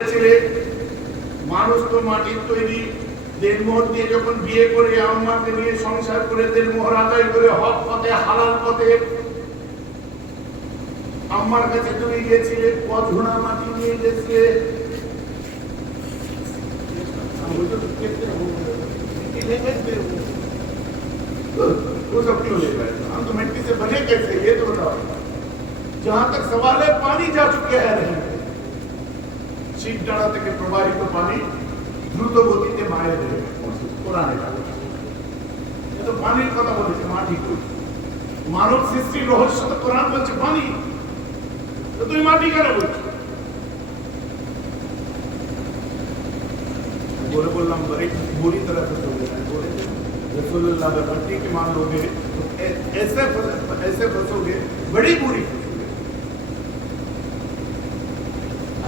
ছেলে মানুষ তো মাটির তৈরি দেড়মোহর দিয়ে যখন বিয়ে করে আম্মাকে নিয়ে সংসার করে দেড়মোহর আদায় করে হক পথে হালাল পথে আম্মার কাছে তুমি গেছিলে পথঘোড়া মাটি নিয়ে গেছিলে वो सब क्यों ले रहे हैं हम तो मिट्टी से बने कैसे ये तो बताओ जहां तक सवाल है पानी जा चुके हैं नहीं শিবডাড়া থেকে প্রবাহিত পানি দ্রুত গতিতে মায়ের দেবে কোরআনে কাগজ এ তো পানির কথা বলেছে মাটি কই মানব সৃষ্টির রহস্য তো কোরআন বলছে পানি তো তুমি মাটি কেন বলছো बोले बोलना बड़ी बुरी तरह से सोच रहे हैं बोले रसूलुल्लाह अगर मट्टी के मान लोगे तो ऐ- ऐसे फंस- ऐसे फंसोगे बड़ी बुरी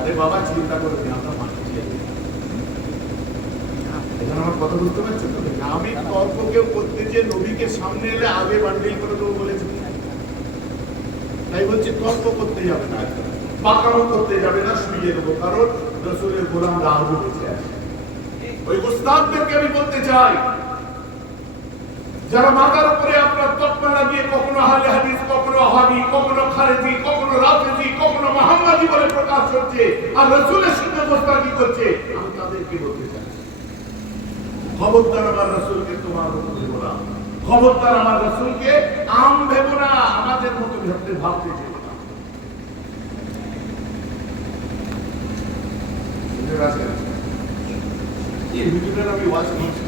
আরে বাবা, চিন্তা আমরা মাটি এখানে আমার কথা বুঝতে পারছেন তো? আমি তর্ক কেউ করতে যে নবীকে সামনে এলে আগে বান্ডিল করে দেবো তাই বলছি, তর্ক করতে যাবে না। করতে যাবে না শুয়ে দেবো। কারণ রসুলের গোলাম আছে। ওই আমি বলতে চাই, যারা মাথার উপরে আপনার তকমা লাগিয়ে কখনো আহলে হাদিস, কখনো আহাদি কখনো খারেজি, কখনো রাফেজি, কখনো প্রকাশ করছে আর রসুলের সঙ্গে মোস্তাকি করছে, আমি তাদেরকে বলতে চাই। খবরদার আমার রসুলকে তোমার মতো ভেবো না। খবরদার আমার রসুলকে আম ভেবো না, আমাদের মতো ভাবতে ভাবতে পারছেন? এই ভিডিওটার আমি ওয়াচ করছি।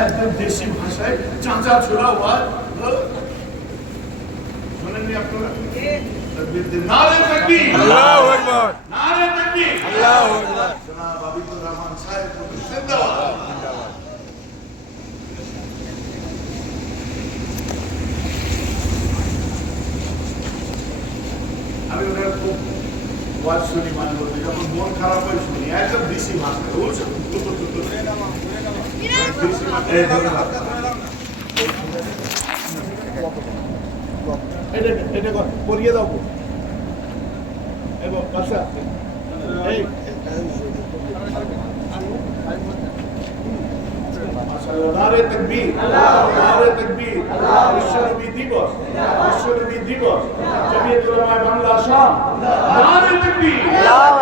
একদম দেশি ভাষায় চাঁচা ছোড়া ওয়াজ নারে তাকবীর আল্লাহু আকবার নারে তাকবীর আল্লাহু আকবার জনাব আবিদুর রহমান সাহেব জিন্দাবাদ আমি ওনার খুব ওয়াজ শুনি মাঝে মধ্যে যখন মন খারাপ হয় শুনি একদম দেশি ভাষা বুঝছো দেশি ভাষা এই ধন্যবাদ এটা পরিয়ে দাও দিবস বিশ্বনবী দিবস জমিয়ত উলামা বাংলা আসাম নারে তকবীর। আল্লাহু